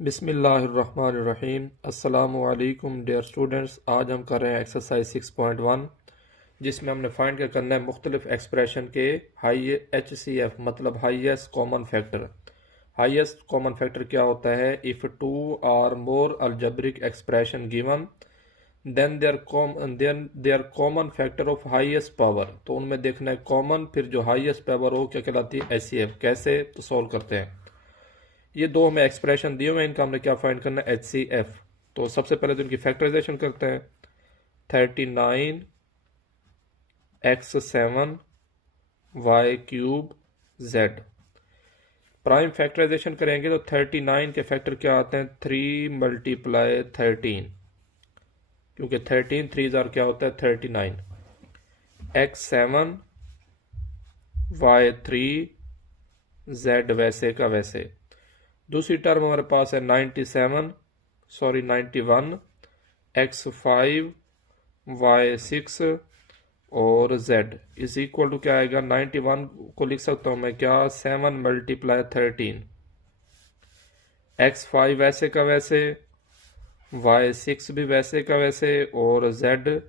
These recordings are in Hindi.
बिस्मिल्लाहिर्रहमानिर्रहीम। अस्सलामु अलैकुम डियर स्टूडेंट्स। आज हम कर रहे हैं एक्सरसाइज 6.1, जिसमें हमने फाइंड करना है मुख्तलिफ एक्सप्रेशन के हाई HCF मतलब highest common factor. Highest common factor क्या होता है? If two or more algebraic expression given then their common factor of highest power. तो उनमें देखना है कॉमन, फिर जो हाईएस्ट पावर हो क्या कहलाती है? HCF। कैसे? तो सॉल्व करते हैं। ये दो हमें एक्सप्रेशन दिए हुए हैं, इनका हमने क्या फाइंड करना है? HCF। तो सबसे पहले तो इनकी फैक्टराइजेशन करते हैं। 39x7y³ प्राइम फैक्टराइजेशन करेंगे तो 39 के फैक्टर क्या आते हैं? 3 × 13, क्योंकि 13 3 जार क्या होता है? 39। x7 y3 z वैसे का वैसे। दूसरी टर्म हमारे पास है 91 x5 y6 और z इज इक्वल टू क्या आएगा? 91 को लिख सकता हूं मैं क्या? 7 × 13। x5 वैसे का वैसे, y6 भी वैसे का वैसे, और z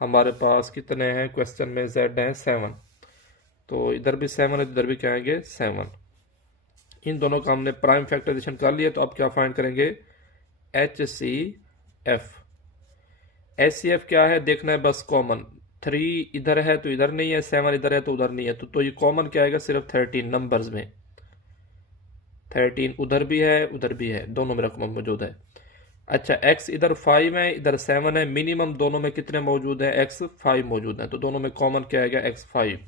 हमारे पास कितने हैं? क्वेश्चन में z है 7, तो इधर भी 7 है, इधर भी क्या आएंगे? 7। इन दोनों का हमने प्राइम फैक्टराइजेशन कर लिया, तो अब क्या फाइंड करेंगे? HCF। HCF क्या है देखना है बस। कॉमन 3 इधर है तो इधर नहीं है, 7 इधर है तो उधर नहीं है, तो ये कॉमन क्या आएगा? सिर्फ 13 नंबर्स में। 13 उधर भी है उधर भी है, दोनों में रकम मौजूद है। अच्छा, x इधर 5 है इधर 7 है, मिनिमम दोनों में कितने मौजूद है? x 5 मौजूद है, तो दोनों में कॉमन क्या आएगा? x5।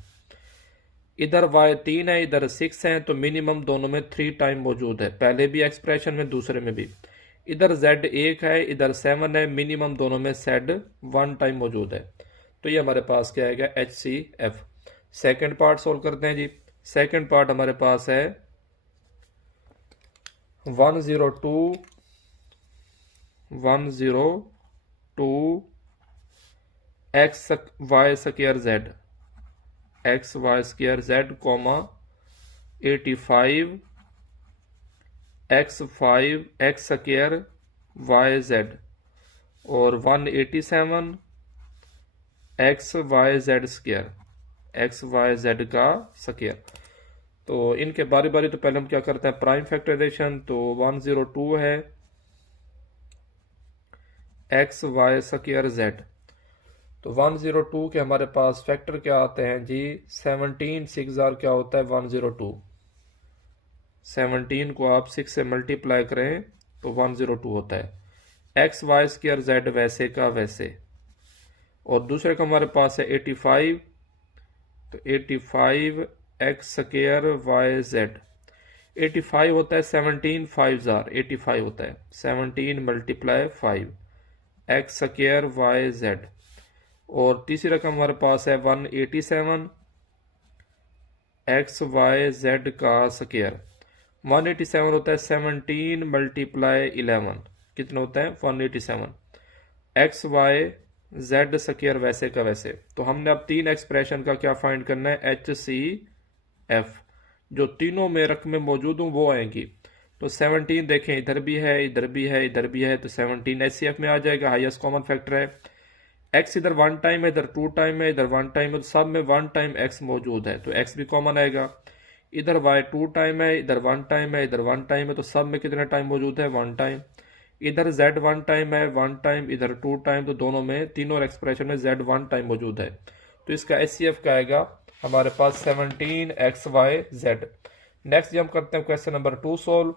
इधर y 3 है इधर 6 है, तो मिनिमम दोनों में 3 टाइम मौजूद है, पहले भी एक्सप्रेशन में दूसरे में भी। इधर z 1 है इधर 7 है, मिनिमम दोनों में z 1 टाइम मौजूद है। तो ये हमारे पास क्या आएगा? HCF। सेकंड पार्ट सोल्व करते हैं जी। सेकंड पार्ट हमारे पास है 102 xy² xy² comma 85 x5 x² और 187 xyz² का स्क्वायर। तो इनके बारी बारी तो पहले हम क्या करते हैं? Prime factorisation. तो 102 है xy²z, तो 102 के हमारे पास फैक्टर क्या आते हैं जी? 17 6 जार क्या होता है? 102। 17 को आप 6 से मल्टीप्लाई करें तो 102 होता है। xy² वैसे का वैसे, और दूसरे का हमारे पास है 85, तो 85 x²yz। 85 होता है 17 5 जार 85 होता है 17 × 5 x²yz। और तीसरी रकम हमारे पास है 187 xyz का स्क्वायर। 187 होता है 17 × 11, कितना होता है? 187 xyz² वैसे का वैसे। तो हमने अब तीन एक्सप्रेशन का क्या फाइंड करना है? HCF। जो तीनों में रकमें मौजूद हों वो आएंगी। तो 17 देखें इधर भी है इधर भी है इधर भी है, तो 17 HCF में आ जाएगा, हाईएस्ट कॉमन फैक्टर है। x इधर 1 टाइम है इधर 2 टाइम है इधर 1 टाइम है, तो सब में 1 टाइम x मौजूद है, तो x भी कॉमन आएगा। इधर y 2 टाइम है इधर 1 टाइम है इधर 1 टाइम है, तो सब में कितने टाइम मौजूद है? 1 टाइम। इधर z 1 टाइम है 1 टाइम इधर 2 टाइम, तो दोनों में तीनों एक्सप्रेशन में z 1 टाइम मौजूद है। तो इसका HCF का आएगा हमारे पास 17xyz। नेक्स्ट हम करते हैं क्वेश्चन नंबर 2 सोल्व।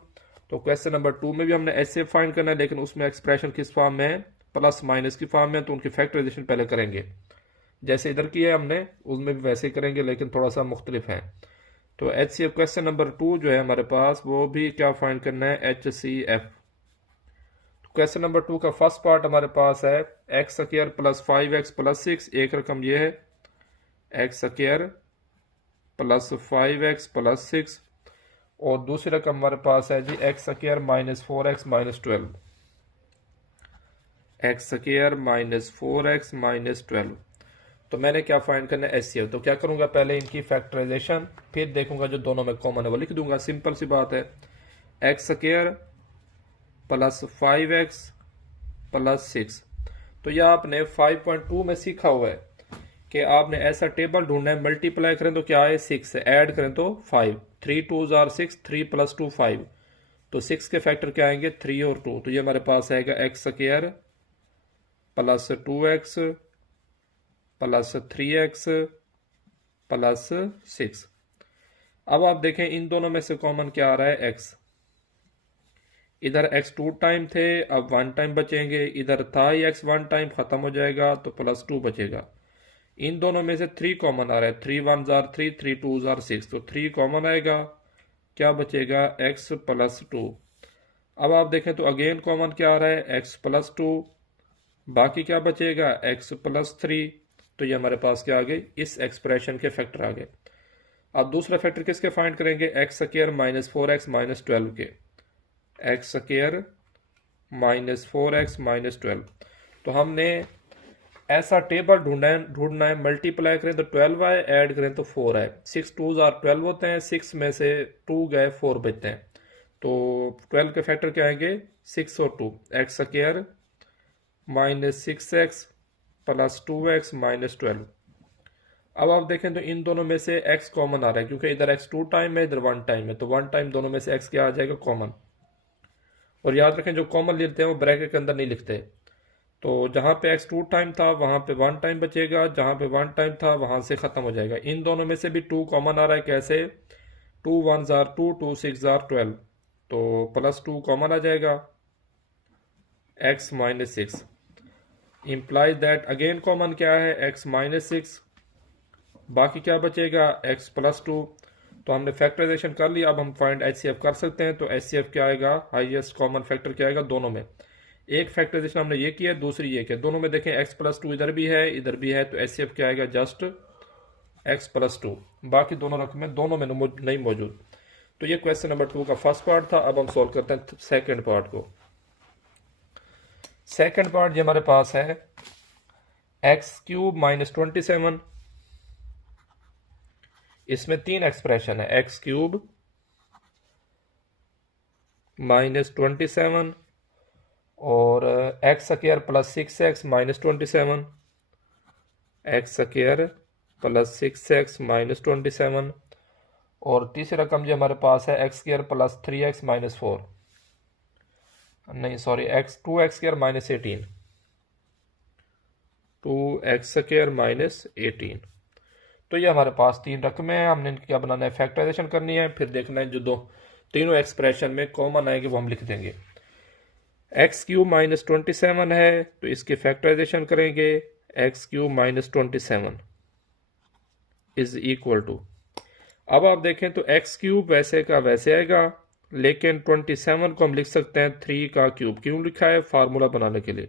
तो क्वेश्चन नंबर 2 में भी हमने HCF फाइंड करना है, लेकिन उसमें एक्सप्रेशन किस फॉर्म में है? प्लस माइनस की फॉर्म में, तो उनकी फैक्टराइजेशन पहले करेंगे। जैसे इधर की है हमने उसमें भी वैसे ही करेंगे, लेकिन थोड़ा सा मुख्तलिफ है। तो HCF क्वेश्चन नंबर 2 जो है हमारे पास, वो भी क्या फाइंड करना है? HCF। क्वेश्चन नंबर 2 का फर्स्ट पार्ट हमारे पास है x² + 5x + 6। एक रकम ये है x² + 5x + 6, और दूसरी रकम हमारे पास है जी x² - 4x - 12। x² - 4x - 12। तो मैंने क्या फाइंड करना है? HCF। तो क्या करूंगा? पहले इनकी फैक्टराइजेशन, फिर देखूंगा जो दोनों में कॉमन है वो लिख दूंगा। सिंपल सी बात है। x² plus 5x plus 6। तो यह आपने 5.2 में सीखा हुआ है कि आपने ऐसा टेबल ढूंढना है, मल्टीप्लाई करें तो क्या है 6 है, ऐड करें तो 5, 3 2 जार 6, 3 प्लस 2 5। तो 6 के फैक्टर क्या आएंगे 3 और 2, तो ये हमारे पास आएगा x square plus 2x plus 3x plus 6। अब आप देखें इन दोनों में से कॉमन क्या आ रहा है x। इधर x 2 टाइम थे, अब 1 टाइम बचेंगे, इधर था ही x 1 टाइम, खत्म हो जाएगा तो प्लस 2 बचेगा। इन दोनों में से 3 कॉमन आ रहा है, 3 1 जार 3, 3 2 जार 6, तो 3 कॉमन आएगा, क्या बचेगा x प्लस 2। अब आप देखें तो अगेन कॉमन क्या आ रहा है x प्लस 2, बाकी क्या बचेगा x प्लस 3। तो ये हमारे पास क्या आ गई, इस एक्सप्रेशन के फैक्टर आ गए। अब दूसरा फैक्टर किसके फाइंड करेंगे, x square minus 4x minus 12 के, x square minus 4x minus 12। तो हमने ऐसा टेबल ढूंढना है, मल्टीप्लाई करें तो 12 आए, ऐड करें तो 4 आए, 6 2 जार 12 होते हैं, 6 में से 2 गए 4 बचते हैं। तो 12 के फैक्टर क्या आएंगे 6 और 2, x square minus 6x plus 2x minus 12। अब आप देखें तो इन दोनों में से x कॉमन आ रहा है, क्योंकि इधर x 2 टाइम है, इधर 1 टाइम है, तो 1 टाइम दोनों में से x क्या आ जाएगा कॉमन। और याद रखें जो कॉमन लेते हैं वो ब्रैकेट के अंदर नहीं लिखते। तो जहां पे x 2 टाइम था वहां पे 1 टाइम बचेगा, जहां पे 1 टाइम था वहां से खत्म हो जाएगा। इन दोनों में से भी 2 कॉमन आ रहा है, कैसे 2 1 जार 2, 2 6 जार 12, तो प्लस 2 कॉमन आ जाएगा, x minus 6 implies that again common क्या है x माइनस 6, बाकी क्या बचेगा x प्लस 2। तो हमने फैक्टराइजेशन कर लिया, अब हम फाइंड HCF कर सकते हैं। तो HCF क्या आएगा, हाईएस्ट कॉमन फैक्टर क्या आएगा दोनों में। एक फैक्टराइजेशन हमने ये किया, दूसरी ये किया, दोनों में देखें x प्लस 2 इधर भी है इधर भी है, तो HCF क्या आएगा जस्ट x प्लस 2, बाकी दोनों रकमें दोनों में नहीं मौजूद। तो ये क्वेश्चन नंबर 2 का फर्स्ट पार्ट था। अब हम सॉल्व करते हैं सेकेंड पार्ट को। सेकेंड पार्ट ये हमारे पास है एक्स क्यूब माइनस 27। इसमें 3 एक्सप्रेशन है, एक्स क्यूब माइनस 27 और x square plus 6x minus 27, x square plus 6x minus 27, और तीसरी रकम जो हमारे पास है x square plus 3x minus 4, नहीं sorry x 2x square minus 18, 2x square minus 18। तो ये हमारे पास 3 रकमें हैं, हमने इनकी क्या बनाना है फैक्टराइजेशन करनी है, फिर देखना है जो तीनों एक्सप्रेशन में कॉमन आएंगे वो हम लिख देंगे। एक्स क्यूब माइनस 27 है तो इसकी फैक्टराइजेशन करेंगे, x cube minus 27 is equal to, अब आप देखें तो एक्स क्यूब वैसे का वैसे आएगा, लेकिन 27 को हम लिख सकते हैं 3 का क्यूब। क्यों लिखा है, फार्मूला बनाने के लिए।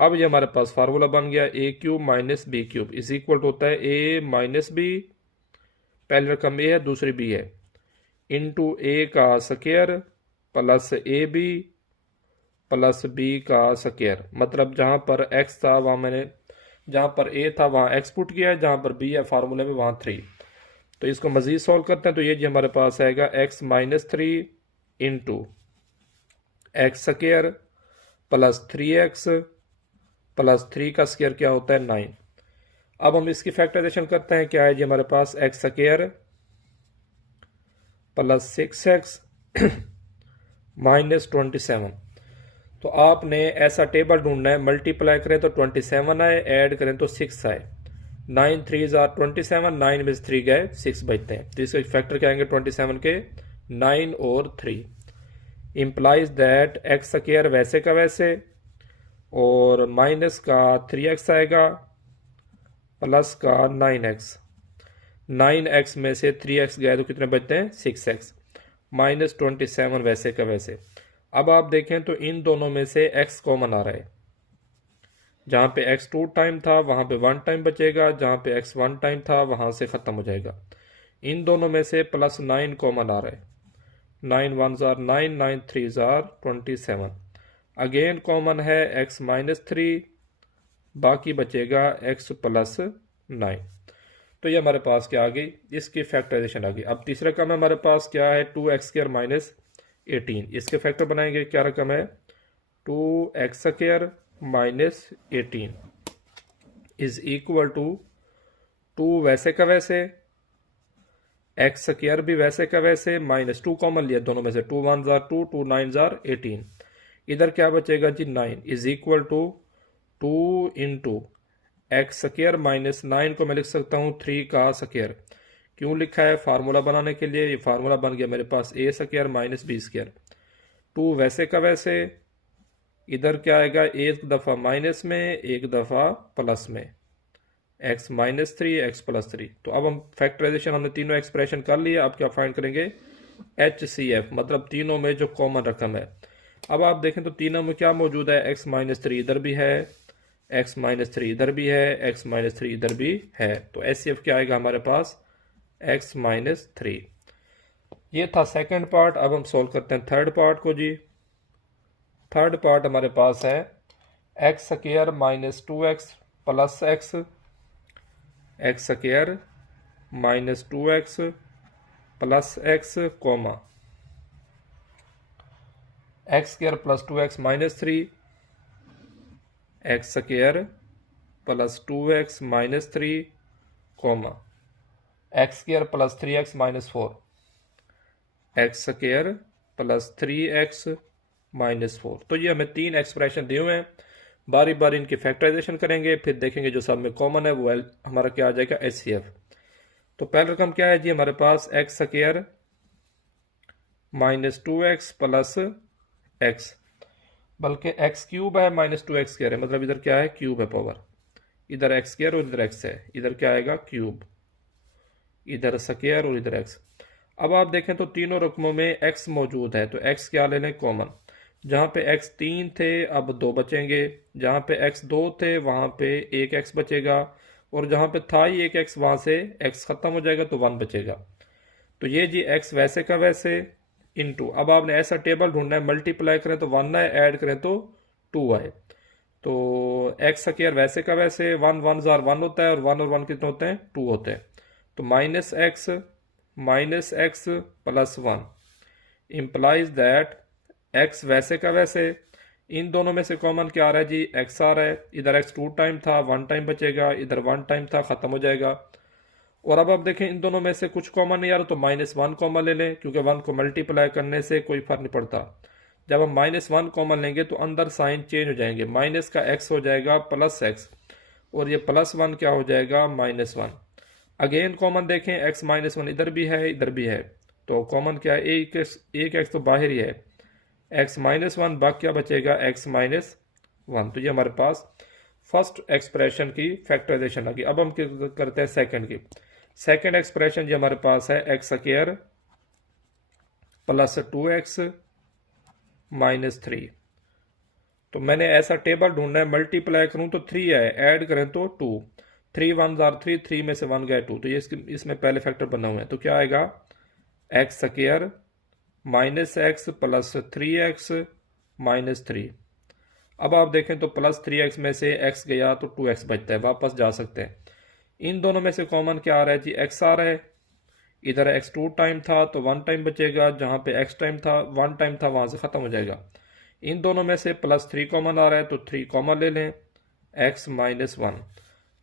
अब ये हमारे पास फार्मूला बन गया, A cube minus B cube is equal to होता है ए माइनस बी, पहली रकम ए है दूसरी बी है, इंटू ए का square plus a b plus b का स्क्वायर। मतलब जहां पर x था वहां मैंने, जहां पर a था वहां x पुट किया है, जहां पर b है फार्मूले में वहां 3। तो इसको मजीद सॉल्व करते हैं, तो ये जी हमारे पास आएगा x minus 3 into x square plus 3x plus 3 का स्क्वायर क्या होता है 9। अब हम इसकी फैक्टराइजेशन करते हैं, क्या है जी हमारे पास x square plus 6x minus 27। तो आपने ऐसा टेबल ढूंढना है, मल्टीप्लाई करें तो 27 आए, ऐड करें तो 6 आए, 9 3 जार 27, 9 में से 3 गए 6 बचते हैं। तो इसके फैक्टर क्या आएंगे 27 के 9 और 3, इम्प्लाइज दैट एक्स स्क्वायर वैसे का वैसे और माइनस का 3x आएगा प्लस का 9x, 9x में से 3x गए तो कितने बचते हैं 6x, माइनस 27 वैसे का वैसे। अब आप देखें तो इन दोनों में से x कॉमन आ रहा है, जहां पे x 2 टाइम था वहां पे 1 टाइम बचेगा, जहां पे x 1 टाइम था वहां से खत्म हो जाएगा। इन दोनों में से प्लस 9 कॉमन आ रहा है, 9 1 जार 9, 9 3 जार 27, अगेन कॉमन है x माइनस 3, बाकी बचेगा x प्लस 9। तो ये हमारे पास क्या आ गई, इसकी फैक्टराइजेशन आ गई। अब तीसरा काम हमारे पास क्या है 2x स्क्वायर माइनस 18। इसके फैक्टर बनाएंगे, क्या रकम है 2x² minus 18 is equal to 2 वैसे का वैसे, x² भी वैसे का वैसे, माइनस 2 कॉमन लिया दोनों में से, 2 1 जार 2, 2 9 जार 18। इधर क्या बचेगा जी 9 is equal to 2 into x² minus 9 को मैं लिख सकता हूँ 3 का स्क्वायर। क्यों लिखा है, फार्मूला बनाने के लिए। ये फार्मूला बन गया मेरे पास a² माइनस b²। 2 वैसे का वैसे, इधर क्या आएगा, एक दफ़ा माइनस में एक दफ़ा प्लस में, x माइनस 3 x प्लस 3। तो अब हम फैक्टराइजेशन हमने तीनों एक्सप्रेशन कर लिया। अब क्या फाइंड करेंगे, HCF, मतलब तीनों में जो कॉमन रकम है। अब आप देखें तो तीनों में क्या मौजूद है, x माइनस 3 इधर भी है, x माइनस 3 इधर भी है, x माइनस 3 इधर भी है। तो HCF क्या आएगा हमारे पास, x माइनस 3। ये था सेकंड पार्ट। अब हम सोल्व करते हैं थर्ड पार्ट को जी। थर्ड पार्ट हमारे पास है x² minus 2x plus x² minus 2x plus x comma x² plus 2x minus 3, x² plus 2x minus 3 comma x² plus 3x minus 4, x² plus 3x minus 4। तो ये हमें तीन एक्सप्रेशन दिए हुए हैं, बारी बारी इनकी फैक्टराइजेशन करेंगे, फिर देखेंगे जो सब में कॉमन है वो हमारा क्या आ जाएगा, HCF। तो पहला रकम क्या है जी हमारे पास, x² minus 2x plus x, बल्कि x³ है माइनस 2x² है, मतलब इधर क्या है, क्यूब है पावर। इधर x² और इधर x है, इधर क्या आएगा क्यूब, इधर स्क्वायर और इधर x। अब आप देखें तो तीनों रकमों में x मौजूद है, तो x क्या ले लें, कॉमन। जहाँ पे x 3 थे अब 2 बचेंगे, जहाँ पे x 2 थे वहाँ पे एक x बचेगा, और जहाँ पे था ही एक x वहाँ से x खत्म हो जाएगा तो 1 बचेगा। तो ये जी x वैसे का वैसे इनटू, अब आपने ऐसा टेबल ढूंढना है, मल्टीप्लाई करें तो 1 आए, ऐड करें तो 2 आए। तो x² वैसे का वैसे 1 1 जार 1 होता है, और 1 और 1 कितने होते हैं, 2 होते हैं। तो minus x plus 1 implies that x वैसे का वैसे, इन दोनों में से कॉमन क्या आ रहा है जी, x आ रहा है। इधर x 2 टाइम था, 1 टाइम बचेगा, इधर 1 टाइम था, खत्म हो जाएगा। और अब आप देखें इन दोनों में से कुछ कॉमन नहीं आ रहा, तो -1 कॉमन ले लें, क्योंकि 1 को मल्टीप्लाई करने से कोई फर्क नहीं पड़ता। जब हम -1 कॉमन लेंगे तो अंदर साइन चेंज हो जाएंगे, माइनस का x हो जाएगा प्लस x, और ये +1 क्या हो जाएगा, -1। अगेन कॉमन देखें, x -1 इधर भी है इधर भी है, तो कॉमन क्या है, एक x तो बाहर ही है, x -1, बाकी क्या बचेगा, x -1। तो ये हमारे पास फर्स्ट एक्सप्रेशन की फैक्टराइजेशन आ गई। अब हम करते हैं सेकंड की। सेकंड एक्सप्रेशन जो हमारे पास है x² प्लस 2x माइनस 3। तो मैंने ऐसा टेबल ढूंढना है, मल्टीप्लाई करूं तो 3 आए, ऐड करें तो 2, 3 1 जार 3, 3 में से 1 गए 2, तो ये इसमें पहले फैक्टर बना हुआ है। तो क्या आएगा, x² minus x plus 3x minus 3। अब आप देखें तो प्लस 3x में से x गया तो 2x बचता है, वापस जा सकते हैं। इन दोनों में से कॉमन क्या आ रहा है जी, x आ रहा है। इधर x 2 टाइम था तो 1 टाइम बचेगा, जहां पे x टाइम था 1 टाइम था वहां से खत्म हो जाएगा। इन दोनों में से +3 कॉमन आ रहा है, तो 3 कॉमन ले लें, x -1।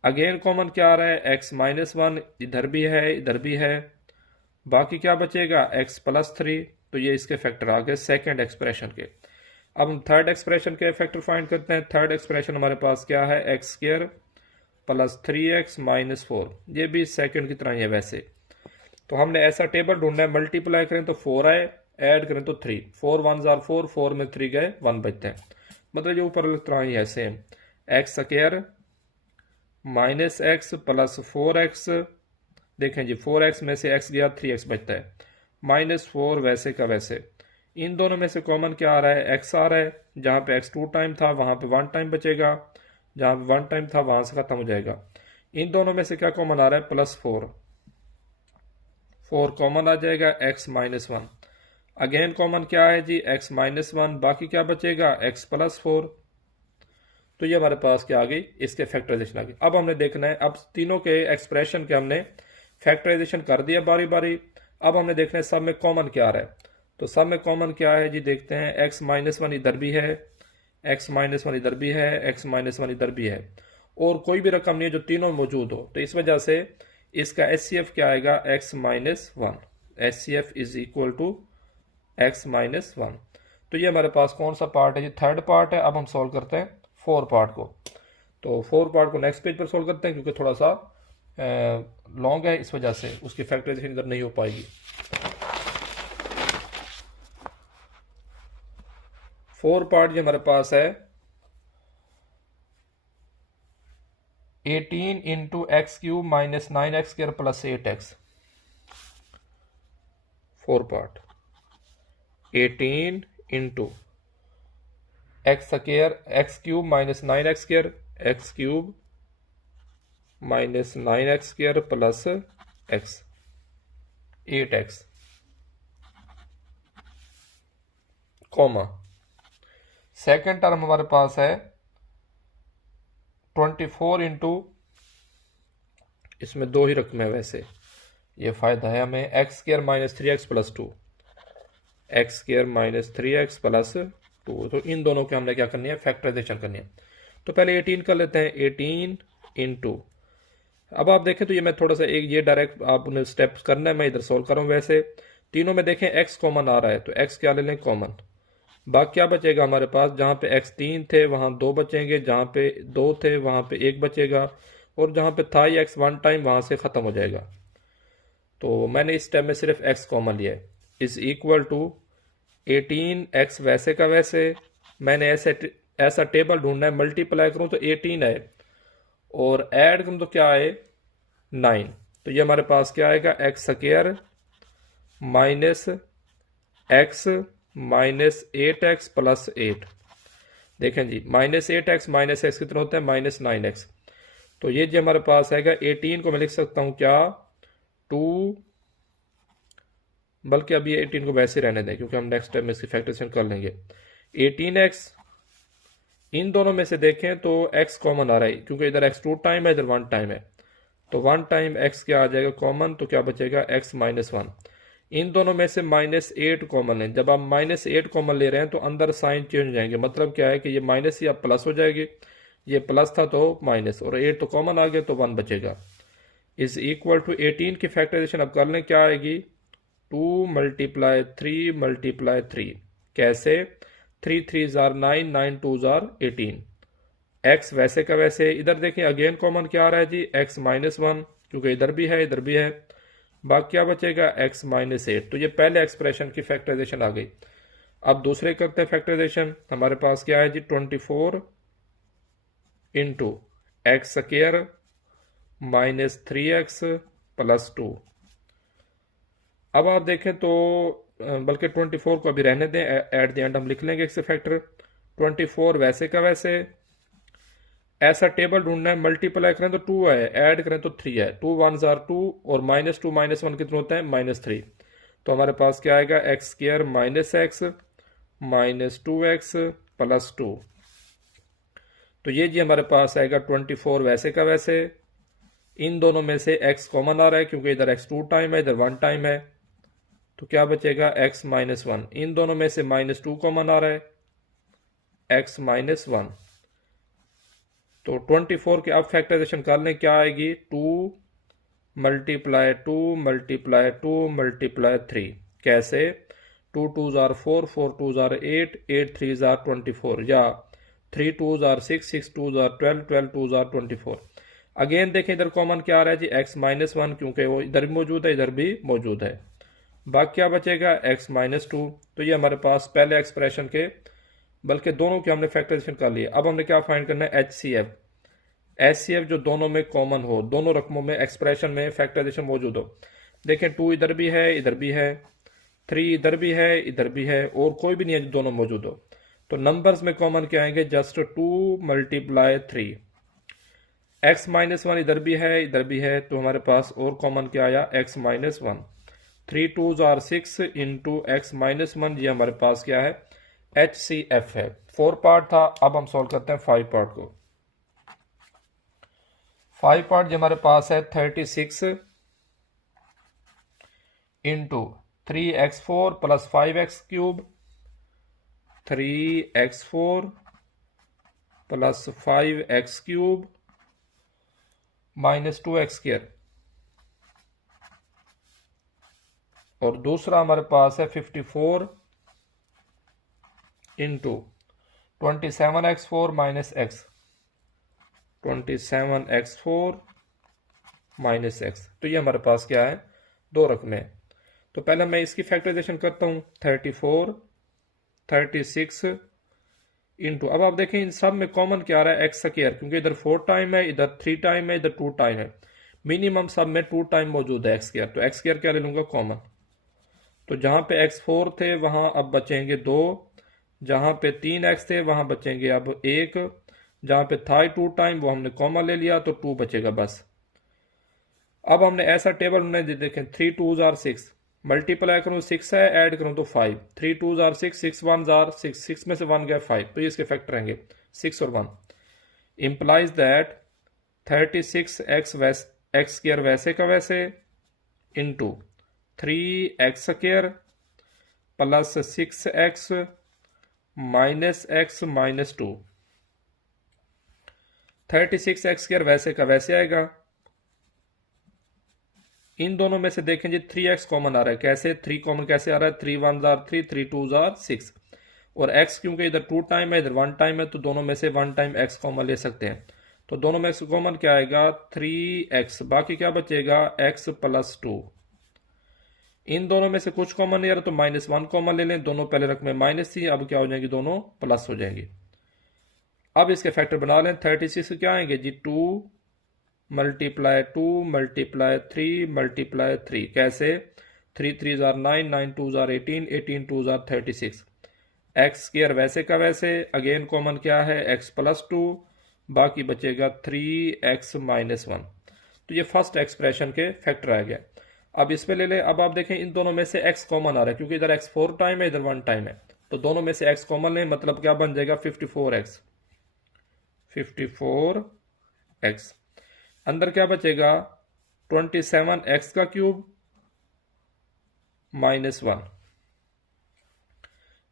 अगेन कॉमन क्या आ रहा है, x -1 इधर भी है इधर भी है, बाकी क्या बचेगा, x +3। तो ये इसके फैक्टर आ गए सेकेंड एक्सप्रेशन के। अब हम थर्ड एक्सप्रेशन के फैक्टर फाइंड करते हैं। थर्ड एक्सप्रेशन हमारे पास क्या है, x² प्लस 3x माइनस 4, ये भी सेकंड की तरह ही है वैसे। तो हमने ऐसा टेबल ढूंढना है, मल्टीप्लाई करें तो 4 आए, ऐड करें तो 3, 4 1 जार 4, 4 में 3 गए 1 बचते हैं, मतलब ये ऊपर तरह ही है same. x² minus x plus 4x, देखें जी 4x में से x गया 3x बचता है, -4 वैसे का वैसे। इन दोनों में से कॉमन क्या आ रहा है, x आ रहा है, जहाँ पे x 2 टाइम था वहाँ पे 1 टाइम बचेगा, जहाँ पे 1 टाइम था वहाँ से खत्म हो जाएगा। इन दोनों में से क्या कॉमन आ रहा है, +4, 4 कॉमन आ जाएगा, x -1। अगेन कॉमन क्या है जी, x -1, बाकी क्या बचेगा, x +4। तो ये हमारे पास क्या आ गई, इसके फैक्टराइजेशन आ गई। अब हमने देखना है, अब तीनों के एक्सप्रेशन के हमने फैक्टराइजेशन कर दिया बारी बारी। अब हमने देखना है सब में कॉमन क्या आ रहा है। तो सब में कॉमन क्या है जी, देखते हैं। एक्स माइनस वन इधर भी है, एक्स माइनस वन इधर भी है, एक्स माइनस वन इधर भी है, और कोई भी रकम नहीं है जो तीनों मौजूद हो। तो इस वजह से इसका एचसीएफ क्या आएगा, x minus one. HCF is equal to x minus one. तो ये हमारे पास कौन सा पार्ट है जी, थर्ड पार्ट है। अब हम सॉल्व करते हैं फोर पार्ट को। तो फोर पार्ट को नेक्स्ट पेज पर सॉल्व करते हैं, क्योंकि थोड़ा सा लॉन्ग है, इस वजह से उसकी फैक्टराइजेशन इधर नहीं हो पाएगी। फोर पार्ट जो हमारे पास है 18 into x cube minus 9x square plus 8x। Four part 18 into x square x cube minus 9x square, x cube minus 9x square plus x 8x, comma. Second term हमारे पास है 24 इंटू, इसमें दो ही रकम है वैसे, ये फायदा है हमें, x square minus 3x plus 2, x square minus 3x plus 2। तो इन दोनों के हमने क्या करनी है, फैक्टराइजेशन करनी है। तो पहले 18 कर लेते हैं, 18 इंटू, अब आप देखें तो ये मैं थोड़ा सा एक ये डायरेक्ट आपने स्टेप्स करना है, मैं इधर सोल्व कर रहा हूँ। वैसे तीनों में देखें x कॉमन आ रहा है, तो x क्या ले लें, कॉमन। बाकी क्या बचेगा हमारे पास, जहाँ पे x 3 थे वहाँ 2 बचेंगे, जहाँ पे 2 थे वहाँ पे 1 बचेगा, और जहाँ पे था ही x वन टाइम वहाँ से ख़त्म हो जाएगा। तो मैंने इस स्टेप में सिर्फ x कॉमन लिया है। इज इक्वल टू 18x वैसे का वैसे, मैंने ऐसा टेबल ढूंढना है, मल्टीप्लाई करूँ तो 18 है, और ऐड करूँ तो क्या आए 9। तो ये हमारे पास क्या आएगा, x square minus x minus 8x plus 8। देखें जी, माइनस 8x माइनस एक्स कितना होता है, माइनस 9x। तो ये जो हमारे पास आएगा 18 को मैं लिख सकता हूँ क्या, 2, बल्कि अभी 18 को वैसे रहने दें क्योंकि हम नेक्स्ट टाइम में इसकी फैक्टराइजेशन कर लेंगे। 18x, इन दोनों में से देखें तो x कॉमन आ रहा है, क्योंकि इधर x 2 टाइम है, इधर 1 टाइम है, तो 1 टाइम x क्या आ जाएगा कॉमन, तो क्या बचेगा x माइनस 1। इन दोनों में से माइनस 8 कॉमन है, जब आप माइनस 8 कॉमन ले रहे हैं तो अंदर साइन चेंज हो जाएंगे, मतलब क्या है कि ये माइनस या प्लस हो जाएगी, ये प्लस था तो माइनस, और 8 तो कॉमन आ गया तो 1 बचेगा। इज इक्वल टू 18 की फैक्टराइजेशन अब कर लें, क्या आएगी, 2 मल्टीप्लाई 3 मल्टीप्लाई 3। कैसे, 3 3 जार 9, 9 2 जार 18। x वैसे का वैसे, इधर देखें अगेन कॉमन क्या आ रहा है जी, x माइनस 1, क्योंकि इधर भी है इधर भी है। बाकी क्या बचेगा, x माइनस 8। तो ये पहले एक्सप्रेशन की फैक्टराइजेशन आ गई। अब दूसरे करते हैं फैक्टराइजेशन। हमारे पास क्या है जी, 24 into x square minus 3x plus 2। अब आप देखें तो बल्कि 24 को अभी रहने दें, एट द एंड हम लिख लेंगे इससे फैक्टर। 24 वैसे का वैसे, ऐसा टेबल ढूंढना है, मल्टीप्लाई करें तो 2 है, ऐड करें तो 3 है, 2 1 जार 2, और माइनस 2 माइनस 1 कितना होता है, माइनस 3। तो हमारे पास क्या आएगा, x square minus x minus 2x plus 2। तो ये जी हमारे पास आएगा 24 वैसे का वैसे। इन दोनों में से x कॉमन आ रहा है, क्योंकि इधर x 2 टाइम है, इधर 1 टाइम है, तो क्या बचेगा, x माइनस 1। इन दोनों में से माइनस 2 कॉमन आ रहा है, x माइनस 1। तो 24 के अब फैक्टराइजेशन कर लें, क्या आएगी, 2 मल्टीप्लाई 2 मल्टीप्लाई 2 मल्टीप्लाई 3। कैसे, 2 2 जार 4, 4 2 जार 8, 8 3 जार 24, या 3 2 जार 6, 6 2 जार 12, 12 2 जार 24। अगेन देखें इधर कॉमन क्या आ रहा है जी, x माइनस 1, क्योंकि वो इधर भी मौजूद है इधर भी मौजूद है। बाकी क्या बचेगा, x माइनस 2। तो ये हमारे पास पहले एक्सप्रेशन के, बल्कि दोनों के हमने फैक्टराइजेशन कर लिए। अब हमने क्या फाइंड करना है, HCF। HCF जो दोनों में कॉमन हो, दोनों रकमों में एक्सप्रेशन में फैक्टराइजेशन मौजूद हो। देखें 2 इधर भी है इधर भी है, 3 इधर भी है इधर भी है, और कोई भी नहीं है जो दोनों मौजूद हो। तो नंबर्स में कॉमन क्या आएंगे, जस्ट 2 मल्टीप्लाई 3। x माइनस 1 इधर भी है इधर भी है, तो हमारे पास और कॉमन क्या आया, x minus 1। 3 2 jar 6 into x minus 1, ये हमारे पास क्या है, HCF है। 4 पार्ट था, अब हम सॉल्व करते हैं 5 पार्ट को। 5 पार्ट जो हमारे पास है 36 into 3x4 plus 5x cube, 3x4 plus 5x cube minus 2x square. और दूसरा हमारे पास है 54 into 27x4 minus x, 27x4 minus x. तो ये हमारे पास क्या है, दो रकमें। तो पहले मैं इसकी फैक्टराइजेशन करता हूँ, 34 36 इंटू, अब आप देखें इन सब में कॉमन क्या आ रहा है, एक्स स्क्वायर, क्योंकि इधर 4 टाइम है, इधर 3 टाइम है, इधर 2 टाइम है, मिनिमम सब में 2 टाइम मौजूद है एक्स स्क्वायर। तो एक्स स्क्वायर क्या ले लूंगा, कॉमन। तो जहां पे x4 थे वहां अब बचेंगे 2, जहां पे 3x थे वहां बचेंगे अब 1, जहां पे था 2 टाइम वो हमने कॉमन ले लिया तो 2 बचेगा बस। अब हमने ऐसा टेबल हमने देखें, 3 2s आर 6, मल्टीप्लाई करूं 6 है, ऐड करूं तो 5, 3 2s आर 6, 6 1s आर 6, 6 में से 1 गया 5, तो ये इसके फैक्टर रहेंगे 6 और 1। Implies that 36x x square वैसे का वैसे into 3x square plus 6x minus x minus 2। 36x square वैसे का वैसे आएगा। इन दोनों में से देखें जी 3x कॉमन आ रहा है, कैसे 3 कॉमन कैसे आ रहा है, 3 1s आर 3, 3 2s आर 6, और x क्योंकि इधर 2 टाइम है इधर 1 टाइम है तो दोनों में से 1 टाइम x कॉमन ले सकते हैं। तो दोनों में से कॉमन क्या आएगा, 3x, बाकी क्या बचेगा x प्लस 2। इन दोनों में से कुछ कॉमन नहीं आ रहा तो -1 कॉमन ले लें, दोनों पहले रकम में माइनस थी, अब क्या हो जाएंगी, दोनों प्लस हो जाएंगी। अब इसके फैक्टर बना लें, 36 क्या आएंगे जी, 2 मल्टीप्लाई 2 मल्टीप्लाई 3 मल्टीप्लाई 3, कैसे 3 3s are 9, 9 2s are 18, 18 2s are 36। X square वैसे का वैसे, अगेन कॉमन क्या है, x प्लस 2, बाकी बचेगा 3x माइनस 1। तो ये फर्स्ट एक्सप्रेशन के फैक्टर आ गया। अब इसमें ले लें, अब आप देखें इन दोनों में से x कॉमन आ रहा है, क्योंकि इधर x 4 टाइम है इधर 1 टाइम है, तो दोनों में से x कॉमन लें, मतलब क्या बन जाएगा, 54x, 54x। अंदर क्या बचेगा, 27x का cube minus 1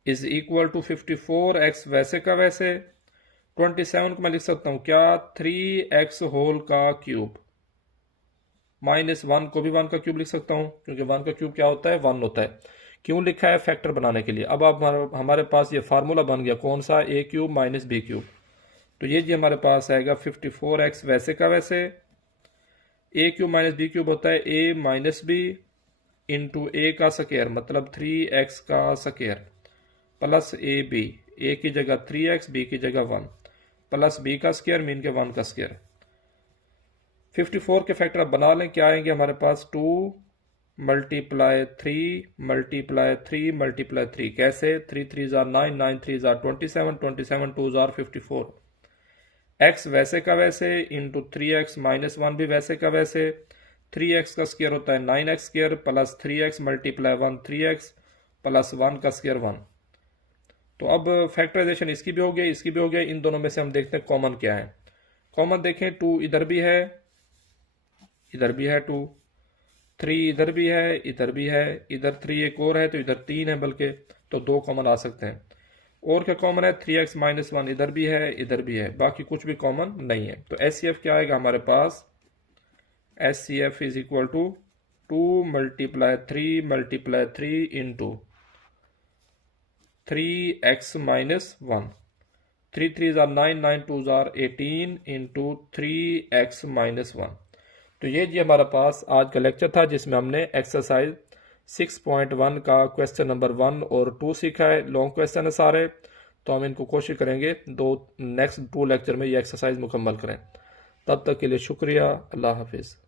is equal to 54x वैसे का वैसे। 27 को मैं लिख सकता हूं क्या, 3x होल का क्यूब, माइनस 1 को भी 1 का क्यूब लिख सकता हूं, क्योंकि 1 का क्यूब क्या होता है, 1 होता है। क्यों लिखा है, फैक्टर बनाने के लिए। अब आप हमारे पास ये फार्मूला बन गया, कौन सा, a cube minus b cube. तो ये जी हमारे पास आएगा 54x वैसे का वैसे, a cube minus b cube होता है a minus b into a का स्क्वायर, मतलब 3x का स्क्वायर, प्लस ab, a की जगह 3x, b की जगह 1, प्लस b का स्क्वायर मीन के 1 का स्क्वायर। 54 के फैक्टर अब बना लें, क्या आएंगे हमारे पास, 2 मल्टीप्लाई 3 मल्टीप्लाई 3 मल्टीप्लाई 3, कैसे 3 3s are 9, 9 3s are 27, 27 2s are 54। x वैसे का वैसे इंटू 3x माइनस 1 भी वैसे का वैसे, 3x का स्क्वायर होता है 9x square plus 3x multiply 1 3x plus 1 का स्क्वायर 1। तो अब फैक्टराइजेशन इसकी भी हो गई, इसकी भी हो गई। इन दोनों में से हम देखते हैं कॉमन क्या है। कॉमन देखें, 2 इधर भी है, इधर भी है 2, 3 इधर भी है, इधर भी है, इधर 3 एक और है तो इधर 3 है बल्कि, तो 2 कॉमन आ सकते हैं। और क्या कॉमन है, 3x माइनस 1 इधर भी है, इधर भी है, बाकी कुछ भी कॉमन नहीं है। तो SCF क्या आएगा हमारे पास, SCF is equal to 2 multiply 3 multiply 3 into 3x minus 1, 3 3s are 9, 9 2s are 18 into 3x minus 1। तो ये जी हमारा पास आज का लेक्चर था, जिसमें हमने एक्सरसाइज 6.1 का क्वेश्चन नंबर 1 और 2 सीखा है। लॉन्ग क्वेश्चन है सारे, तो हम इनको कोशिश करेंगे नेक्स्ट 2 लेक्चर में ये एक्सरसाइज मुकम्मल करें। तब तक के लिए शुक्रिया, अल्लाह हाफिज़।